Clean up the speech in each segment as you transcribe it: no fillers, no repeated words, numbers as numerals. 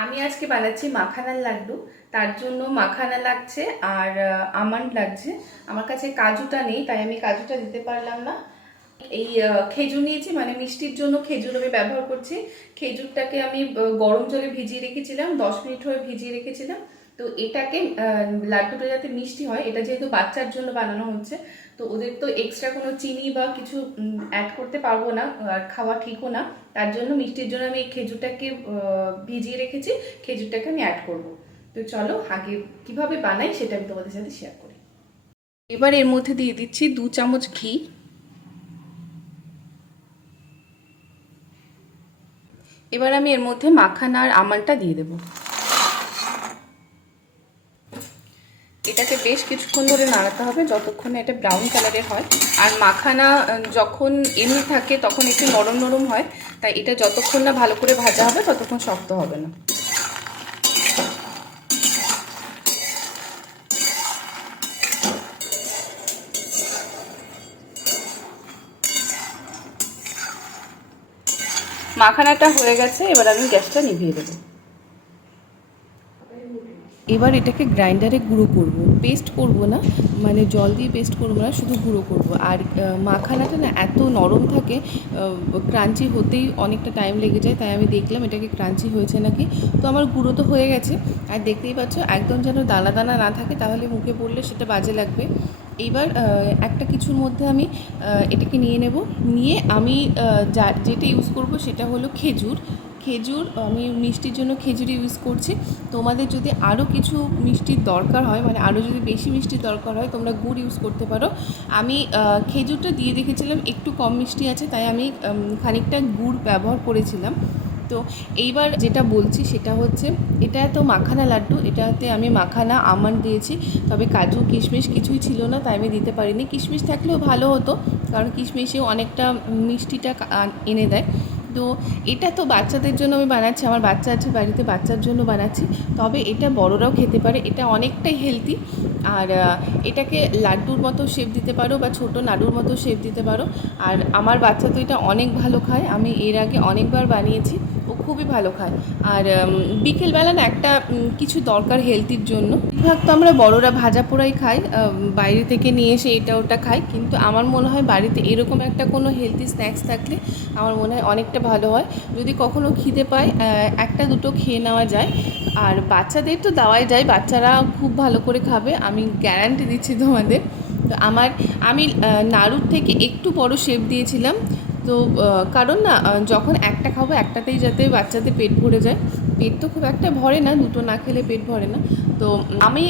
আমি আজকে বানাচ্ছি মাখানার লাড্ডু। তার জন্য মাখানা লাগছে আর আমন্ড লাগছে। আমার কাছে কাজুটা নেই, তাই আমি কাজুটা দিতে পারলাম না। এই খেজুর নিয়েছি, মানে মিষ্টির জন্য খেজুর আমি ব্যবহার করছি। খেজুরটাকে আমি গরম জলে ভিজিয়ে রেখেছিলাম, 10 মিনিট হয়ে ভিজিয়ে রেখেছিলাম। তো এটাকে লাড্ডুটা যাতে মিষ্টি হয়, এটা যেহেতু বাচ্চার জন্য বানানো হচ্ছে, তো ওদের তো এক্সট্রা কোনো চিনি বা কিছু অ্যাড করতে পারবো না, আর খাওয়া ঠিকও না। তার জন্য মিষ্টির জন্য আমি এই খেজুরটাকে ভিজিয়ে রেখেছি, খেজুরটাকে আমি অ্যাড করব। তো চলো আগে কিভাবে বানাই সেটা আমি তোমাদের সাথে শেয়ার করি। এবার এর মধ্যে দিয়ে দিচ্ছি 2 চামচ ঘি। এবার আমি এর মধ্যে মাখানা আর আমন্ডটা দিয়ে দেব। এটাকে বেশ কিছুক্ষণ ধরে নাড়াতে হবে, যতক্ষণ এটা ব্রাউন কালারের হয়। আর মাখানা যখন এমনি থাকে তখন একটু নরম নরম হয়, তাই এটা যতক্ষণ না ভালো করে ভাজা হবে ততক্ষণ শক্ত হবে না। মাখানাটা হয়ে গেছে, এবার আমি গ্যাসটা নিভিয়ে দেবো। এবার এটাকে গ্রাইন্ডারে গুঁড়ো করব, পেস্ট করব না, মানে জল দিয়ে পেস্ট করব না, শুধু গুঁড়ো করব। আর মাখানাটা না এত নরম থাকে, ক্রাঞ্চি হতেই অনেকটা টাইম লেগে যায়, তাই আমি দেখলাম এটাকে ক্রাঞ্চি হয়েছে নাকি। তো আমার গুঁড়ো তো হয়ে গেছে, আর দেখতেই পাচ্ছ একদম যেন দানা দানা না থাকে, তাহলে মুখে পড়লে সেটা বাজে লাগবে। এইবার একটা কিছুর মধ্যে আমি এটাকে নিয়ে নেব। নিয়ে আমি যেটা ইউজ করব সেটা হলো খেজুর। খেজুর আমি মিষ্টির জন্য খেজুর ইউজ করছি। তোমাদের যদি আরও কিছু মিষ্টির দরকার হয়, মানে আরও যদি বেশি মিষ্টির দরকার হয়, তোমরা গুড় ইউজ করতে পারো। আমি খেজুরটা দিয়ে দেখেছিলাম একটু কম মিষ্টি আছে, তাই আমি খানিকটা গুড় ব্যবহার করেছিলাম। তো এইবার যেটা বলছি সেটা হচ্ছে, এটা তো মাখানা লাড্ডু, এটাতে আমি মাখানা আমন্ড দিয়েছি, তবে কাজু কিশমিশ কিছুই ছিল না, তাই আমি দিতে পারিনি। কিশমিশ থাকলেও ভালো হতো, কারণ কিশমিশেও অনেকটা মিষ্টিটা এনে দেয়। তো এটা তো বাচ্চাদের জন্য আমি বানাচ্ছি, আমার বাচ্চা আছে বাড়িতে, বাচ্চার জন্য বানাচ্ছি। তবে এটা বড়রাও খেতে পারে, এটা অনেকটাই হেলদি। আর এটাকে লাড্ডুর মতো শেপ দিতে পারো বা ছোটো নাড়ুর মতো শেপ দিতে পারো। আর আমার বাচ্চা তো এটা অনেক ভালো খায়, আমি এর আগে অনেকবার বানিয়েছি, ও খুবই ভালো খায়। আর বিকেলবেলা না একটা কিছু দরকার হেলথির জন্য। বেশিরভাগ তো আমরা বড়রা ভাজা পোড়াই খাই, বাইরে থেকে নিয়ে এসে এটা ওটা খাই, কিন্তু আমার মনে হয় বাড়িতে এরকম একটা কোনো হেলথি স্ন্যাক্স থাকলে আমার মনে হয় অনেকটা ভালো হয়। যদি কখনও খিদে পায় একটা দুটো খেয়ে নেওয়া যায়। আর বাচ্চাদের তো দেওয়াই যায়, বাচ্চারা খুব ভালো করে খাবে, আমি গ্যারান্টি দিচ্ছি তোমাদের। তো আমি নাড়ুর থেকে একটু বড় শেপ দিয়েছিলাম। তো কারণ না যখন একটা খাবো একটাতেই যাতে বাচ্চাদের পেট ভরে যায়। পেট তো খুব একটা ভরে না, দুটো না খেলে পেট ভরে না। তো আমি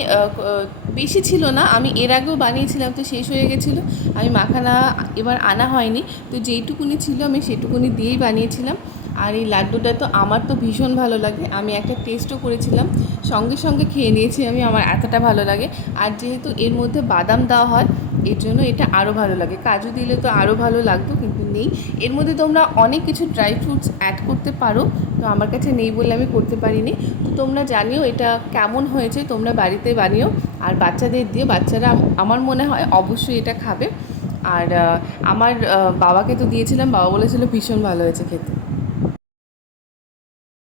বেশি ছিল না, আমি এর আগেও বানিয়েছিলাম, তো শেষ হয়ে গেছিলো। আমি মাখানা এবার আনা হয়নি, তো যেইটুকুনি ছিল আমি সেটুকুনি দিয়েই বানিয়েছিলাম। আর এই লাড্ডুটা তো আমার তো ভীষণ ভালো লাগে, আমি একটা টেস্টও করেছিলাম, সঙ্গে সঙ্গে খেয়ে নিয়েছি আমি, আমার এতটা ভালো লাগে। আর যেহেতু এর মধ্যে বাদাম দেওয়া হয়, এর জন্য এটা আরও ভালো লাগে। কাজু দিলে তো আরও ভালো লাগতো, কিন্তু নেই। এর মধ্যে তোমরা অনেক কিছু ড্রাই ফ্রুটস অ্যাড করতে পারো, তো আমার কাছে নেই বলে আমি করতে পারিনি। তো তোমরা জানিও এটা কেমন হয়েছে, তোমরা বাড়িতে বানিও আর বাচ্চাদের দিও, বাচ্চারা আমার মনে হয় অবশ্যই এটা খাবে। আর আমার বাবাকে তো দিয়েছিলাম, বাবা বলেছিল ভীষণ ভালো হয়েছে খেতে।